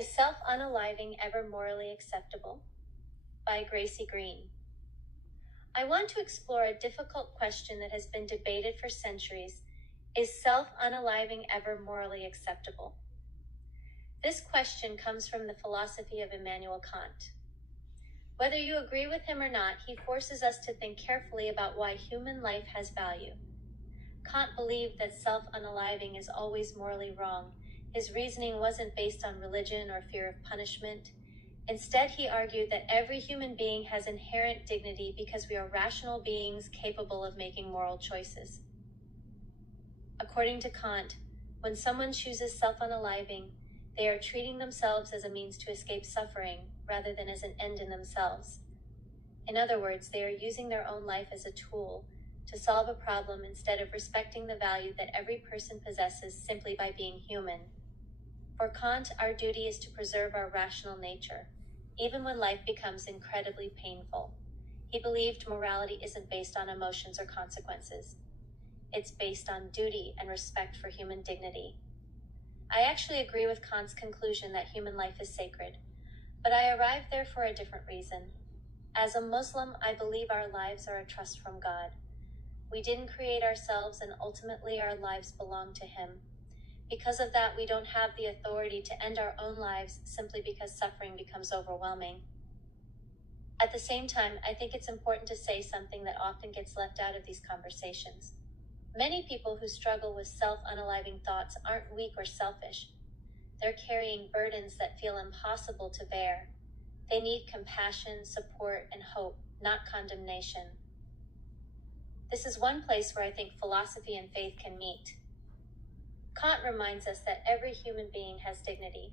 Is self-unaliving ever morally acceptable? By Gracie Green. I want to explore a difficult question that has been debated for centuries. Is self-unaliving ever morally acceptable? This question comes from the philosophy of Immanuel Kant. Whether you agree with him or not, he forces us to think carefully about why human life has value. Kant believed that self-unaliving is always morally wrong. His reasoning wasn't based on religion or fear of punishment. Instead, he argued that every human being has inherent dignity because we are rational beings capable of making moral choices. According to Kant, when someone chooses self-unaliving, they are treating themselves as a means to escape suffering rather than as an end in themselves. In other words, they are using their own life as a tool to solve a problem instead of respecting the value that every person possesses simply by being human. For Kant, our duty is to preserve our rational nature, even when life becomes incredibly painful. He believed morality isn't based on emotions or consequences. It's based on duty and respect for human dignity. I actually agree with Kant's conclusion that human life is sacred, but I arrived there for a different reason. As a Muslim, I believe our lives are a trust from God. We didn't create ourselves, and ultimately our lives belong to Him. Because of that, we don't have the authority to end our own lives simply because suffering becomes overwhelming. At the same time, I think it's important to say something that often gets left out of these conversations. Many people who struggle with self-unaliving thoughts aren't weak or selfish. They're carrying burdens that feel impossible to bear. They need compassion, support, and hope, not condemnation. This is one place where I think philosophy and faith can meet. Kant reminds us that every human being has dignity.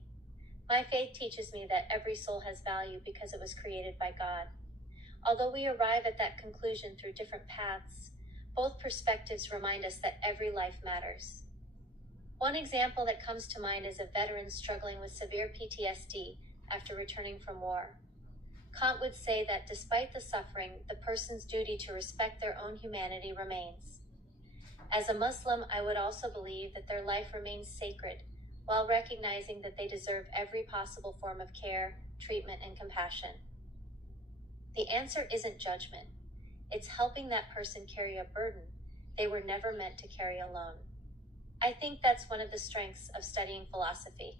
My faith teaches me that every soul has value because it was created by God. Although we arrive at that conclusion through different paths, both perspectives remind us that every life matters. One example that comes to mind is a veteran struggling with severe PTSD after returning from war. Kant would say that despite the suffering, the person's duty to respect their own humanity remains. As a Muslim, I would also believe that their life remains sacred, while recognizing that they deserve every possible form of care, treatment, and compassion. The answer isn't judgment. It's helping that person carry a burden they were never meant to carry alone. I think that's one of the strengths of studying philosophy.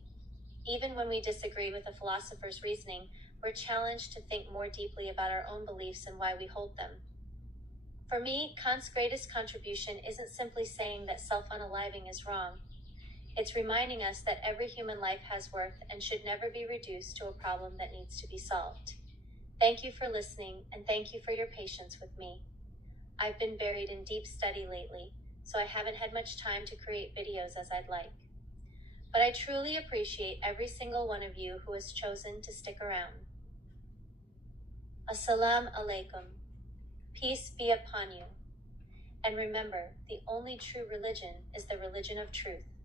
Even when we disagree with a philosopher's reasoning, we're challenged to think more deeply about our own beliefs and why we hold them. For me, Kant's greatest contribution isn't simply saying that self-unaliving is wrong. It's reminding us that every human life has worth and should never be reduced to a problem that needs to be solved. Thank you for listening, and thank you for your patience with me. I've been buried in deep study lately, so I haven't had much time to create videos as I'd like. But I truly appreciate every single one of you who has chosen to stick around. Assalamu alaikum. Peace be upon you. And remember, the only true religion is the religion of truth.